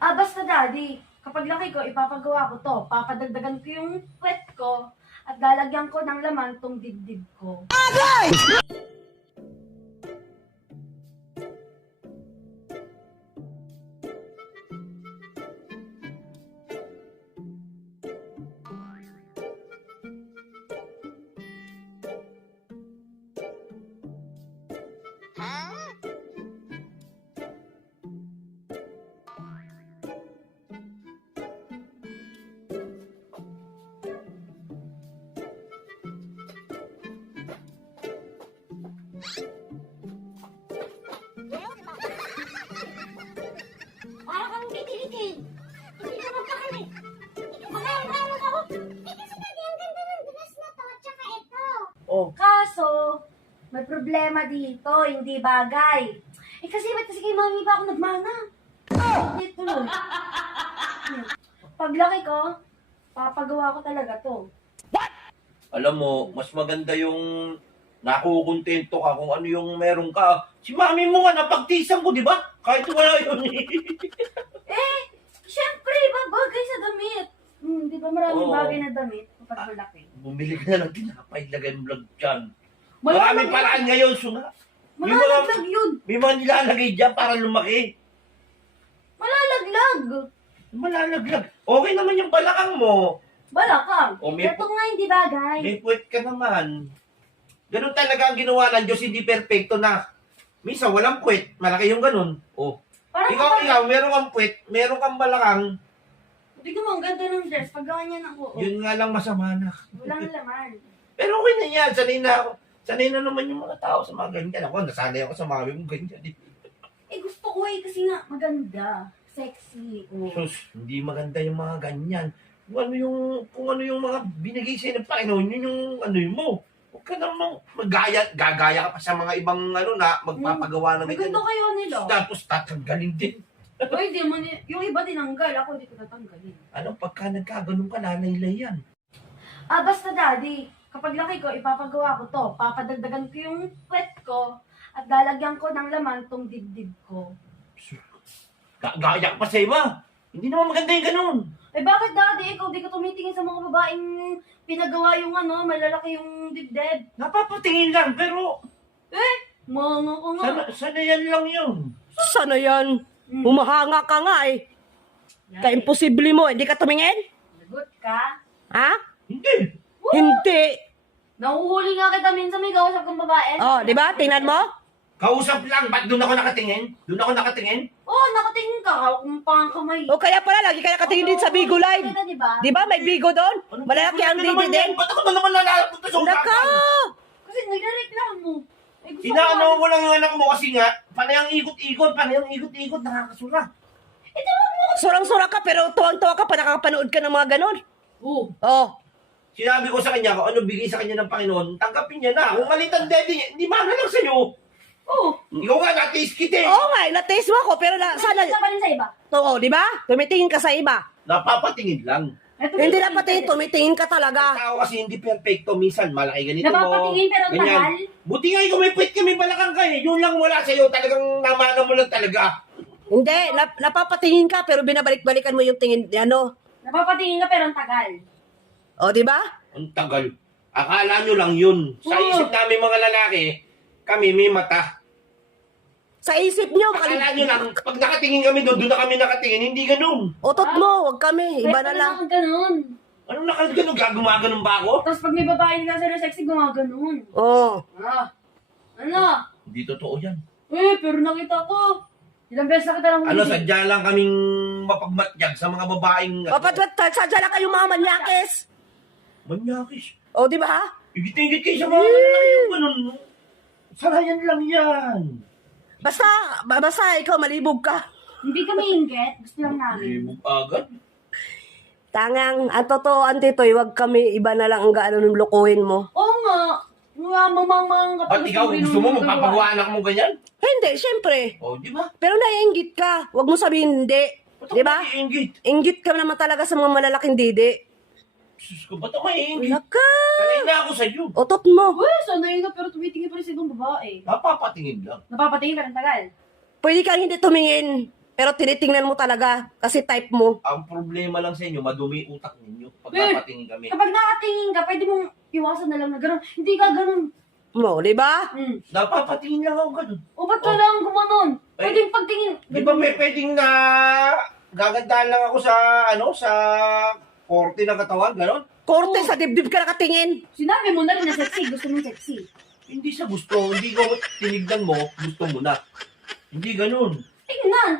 Basta daddy, kapag laki ko, ipapagawa ko to. Papadagdagan ko yung puwet ko at lalagyan ko ng laman tong dibdib ko. Parang kang titig. Hindi ka magpakali. Mahal-mahal ako. Kasi daddy, ang ganda ng dress na to, tsaka ito. Oh. Kaso, may problema dito, hindi bagay. Kasi ba't kasi kay mami pa ako nagmana? Hindi tuloy. Paglaki ko, papagawa ko talaga to. Alam mo, mas maganda yung nakukontento ka kung ano yung meron ka. Si mami mo nga, napagtisan ko, di ba? Kahit wala yun. Syempre, bagay sa damit. Di ba maraming Oo. bagay na damit kapag malaki? Bumili ka na ng tinapay, lagay mo lang dyan. Maraming paraan ngayon, suna. Malalaglag yun. May mga nilalagay dyan para lumaki. Malalaglag. Malalaglag. Okay naman yung balakang mo. Balakang. O, may Ito nga hindi bagay. May puwet ka naman. Ganun talaga ang ginawa ng Diyos, hindi perfecto na. Minsan, walang puwet. Malaki yung ganun. Oh. Parang Ikaw, meron kang puwet, meron kang balakang. Hindi ko ang ganda ng dress. Paggawa niya ng oo. Yun nga lang masama na. Walang laman. Pero okay na yan. Sanay na ako. Sanay na naman yung mga tao sa mga ganyan. Ako, nasanay ako sa mami mo ganyan. Gusto ko kasi nga maganda. Sexy. Oh. Sus, hindi maganda yung mga ganyan. Kung ano yung mga binigay sa'yo ng Panginoon, yun yung ano yun mo. Huwag ka namang gagaya ka pa sa mga ibang magpapagawa ng Maganda kayo nila. Tapos tatanggalin din. Uy, di mo yung iba tinanggal. Ako hindi ko natanggalin. Ano, pagka nagkaganon ka, lalaylay yan. Basta daddy, kapag laki ko, ipapagawa ko to. Papadagdagan ko yung puwet ko at lalagyan ko ng laman tong dibdib ko. Gagaya ka pa sa iba. Hindi naman maganda yung ganon. Bakit daddy? Ikaw di ka tumitingin sa mga babaeng pinagawa yung malalaki yung dibdib. Napapatingin lang, pero Mga ko nga. sana yan lang yun. Sana yan? Humahanga ka nga eh. Ka-imposible mo, hindi ka tumingin? Lagot ka. Ha? Hindi. Hindi. Nahuhuli nga kita minsan may kausap kong babae. Oh, di ba? Tingnan mo. Kausap lang, ba't doon ako nakatingin? Doon ako nakatingin? Nakatingin ka. Hawak mo pa ang kamay. O kaya pala, lagi ka nakatingin din sa Bigo Live. Kita, diba? Di ba? May Bigo doon. Malalaki ang Ano didi naman din. yan? Ba't ako na naman nalalapunta sa Naka! usapan? Kasi nagreklamo. Gusto Inaano mo lang yung anak mo kasi nga, panay ang ikot-ikot, nakakasura. Surang-sura ka pero tuwang-tuwa ka pa nakakapanood ka ng mga ganon. Oh. Sinabi ko sa kanya, kung ano bigay sa kanya ng Panginoon, tanggapin niya na. Kung malit ang daddy niya, hindi mana lang sa'yo. Ikaw nga, natis kita eh. Oo nga, na-taste mo ako pero sana... Isa pa rin sa iba. Oo, di ba? Tumitingin ka sa iba. Napapatingin lang. Hindi na pati tumitingin ka talaga. Ang tao kasi hindi perfecto. Minsan, malaki ganito mo. Napapatingin pero ganyan. tagal. Buti nga ikaw may puwet ka, may balakang ka eh. Yun lang wala sa'yo. Talagang namana mo lang talaga. Hindi, napapatingin ka pero binabalik-balikan mo yung tingin, ano. Napapatingin ka pero ang tagal. O, di ba? Ang tagal. Akala nyo lang yun. Sa isip namin mga lalaki, kami may mata. Sa isip nyo, Akala nyo lang, pag nakatingin kami doon na kami nakatingin, hindi ganun. Otot mo, wag kami, iba na lang. Ganun. Ano nakaganon? Gumaganon ba ako? Tapos pag may babae nila sa sexy, gumaganon. Oo. Ano? Hindi totoo yan. Pero nakita ko. Ilang beses na kita lang Ano, sadya lang kaming mapagmatyag sa mga babaeng... Sadya lang kayong mga manyakis. Manyakis. O, di ba? Igit-igit kayo sa mga lalaki yung ganun. Sarayan lang yan. Basta ikaw malibog ka. Hindi kami inggit. Gusto lang namin. Ibig agad. Tangang, ang totoo, Antitoy, wag kami, iba na lang ang gaano ng lokohin mo. Oo nga. Mga mamang Ba't ikaw gusto mo magpapagawa anak mo ganyan? Hindi, syempre. O, di ba? Pero naiinggit ka. Wag mo sabihin hindi. Di ba? Ingit. Inggit ka naman talaga sa mga malalaking didi. Sus ko, ba't ako maiingit? Naka! Sanay na ako sa'yo. Otot mo. Sanay na pero tumitingin pa rin sa ibang babae. Napapatingin lang. Napapatingin pero ang tagal. Pwede kang hindi tumingin. Pero tinitingnan mo talaga kasi type mo. Ang problema lang sa inyo, madumi utak ninyo pag Eh, napatingin kami. Kapag nakatingin ka, pwede mong iwasan na lang na gano'n. Hindi ka gano'n. Mo, di ba? Napapatingin lang ako ganun. O ba't kailangan gumanon? Eh, Pwedeng pagtingin. Di ba may pwedeng na gagandahan lang ako sa, sa korte ng katawan, gano'n? Korte sa dibdib ka nakatingin. Sinabi mo na rin na sexy. Gusto mong sexy. Hindi sa gusto, hindi ko tinignan mo, gusto mo na. Hindi ganun. Tingnan.